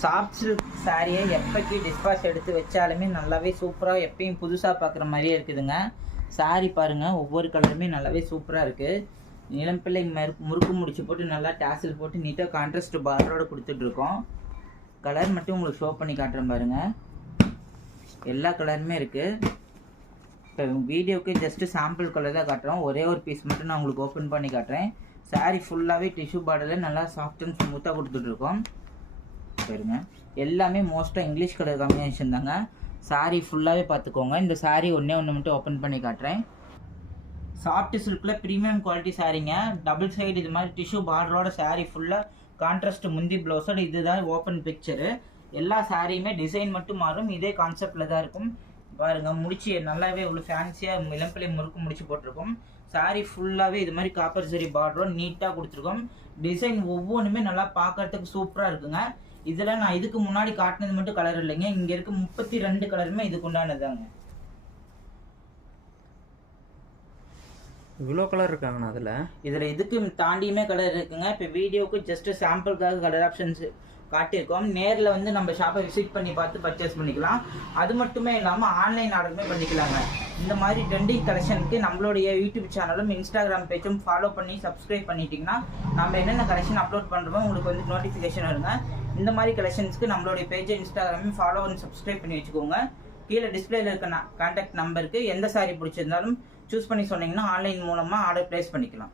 Soft silk சாரியை எப்போக்கி டிஸ்பாஸ் எடுத்து வச்சாலுமே நல்லாவே சூப்பராக எப்பயும் புதுசாக பார்க்குற மாதிரியே இருக்குதுங்க. சாரி பாருங்கள், ஒவ்வொரு கலருமே நல்லாவே சூப்பராக இருக்குது. இளம்பிள்ளை முறுக்கு முடிச்சு போட்டு நல்லா டேசல் போட்டு நீட்டாக கான்ட்ராஸ்ட் பார்டரோடு கொடுத்துட்ருக்கோம். கலர் மட்டும் உங்களுக்கு ஷோ பண்ணி காட்டுறேன் பாருங்கள். எல்லா கலருமே இருக்குது. இப்போ வீடியோக்கு ஜஸ்ட்டு சாம்பிள் கலர் தான் காட்டுறோம். ஒரே ஒரு பீஸ் மட்டும் நான் உங்களுக்கு ஓப்பன் பண்ணி காட்டுறேன். சாரி ஃபுல்லாகவே டிஷ்யூ பார்டரில் நல்லா சாஃப்ட் அண்ட் ஸ்மூத்தாக கொடுத்துட்ருக்கோம் பாருங்க. எல்லாமே மோஸ்ட்டாக இங்கிலீஷ் கலர் காம்பினேஷன் தாங்க. சாரி ஃபுல்லாகவே பார்த்துக்கோங்க. இந்த சாரி ஒன்று மட்டும் ஓப்பன் பண்ணி காட்டுறேன். சாஃப்ட் சில்கில் ப்ரீமியம் குவாலிட்டி சாரீங்க. டபுள் சைடு இது மாதிரி டிஷ்யூ பார்டரோட சாரி ஃபுல்லாக கான்ட்ராஸ்ட் முந்தி ப்ளவுஸோட இதுதான் ஓப்பன் பிக்சரு. எல்லா சாரியுமே டிசைன் மட்டும் மாறும், இதே கான்செப்டில் தான் இருக்கும். பாருங்கள், முடிச்சு நல்லாவே இவ்வளோ ஃபேன்சியாக இளம்பிள்ளை முறுக்கு முடிச்சு போட்டிருக்கோம். சாரி ஃபுல்லாகவே இது மாதிரி காப்பர் சரி பார்டரோட நீட்டாக கொடுத்துருக்கோம். டிசைன் ஒவ்வொன்றுமே நல்லா பார்க்கறதுக்கு சூப்பராக இருக்குங்க. இதில் நான் இதுக்கு முன்னாடி காட்டினது மட்டும் கலர் இல்லைங்க, இங்கே இருக்க 32 கலருமே இதுக்கு உண்டானதாங்க. இவ்வளோ கலர் இருக்காங்கண்ணா இதில் இதுக்கு தாண்டியுமே கலர் இருக்குங்க. இப்போ வீடியோவுக்கு ஜஸ்ட் சாம்பிளுக்காக கலர் ஆப்ஷன்ஸ் காட்டியிருக்கோம். நேரில் வந்து நம்ம ஷாப்பை விசிட் பண்ணி பார்த்து பர்ச்சேஸ் பண்ணிக்கலாம். அது மட்டுமே இல்லாமல் ஆன்லைன் ஆர்டருமே பண்ணிக்கலாங்க. இந்த மாதிரி ட்ரெண்டிங் கலெக்ஷனுக்கு நம்மளுடைய யூடியூப் சேனலும் இன்ஸ்டாகிராம் பேஜும் ஃபாலோ பண்ணி சப்ஸ்கிரைப் பண்ணிட்டீங்கன்னா நம்ம என்னென்ன கலெக்ஷன் அப்லோட் பண்ணுறோமோ உங்களுக்கு வந்து நோட்டிஃபிகேஷன் வருங்க. இந்த மாதிரி கலெக்ஷன்ஸ்க்கு நம்மளுடைய பேஜை இன்ஸ்டாகிராமையும் ஃபாலோ பண்ணி சப்ஸ்கிரைப் பண்ணி வச்சுக்கோங்க. கீழே டிஸ்பிளேல இருக்க கான்டாக்ட் நம்பருக்கு எந்த சாரி பிடிச்சிருந்தாலும் சூஸ் பண்ணி சொன்னீங்கன்னா ஆன்லைன் மூலமாக ஆர்டர் ப்ளேஸ் பண்ணிக்கலாம்.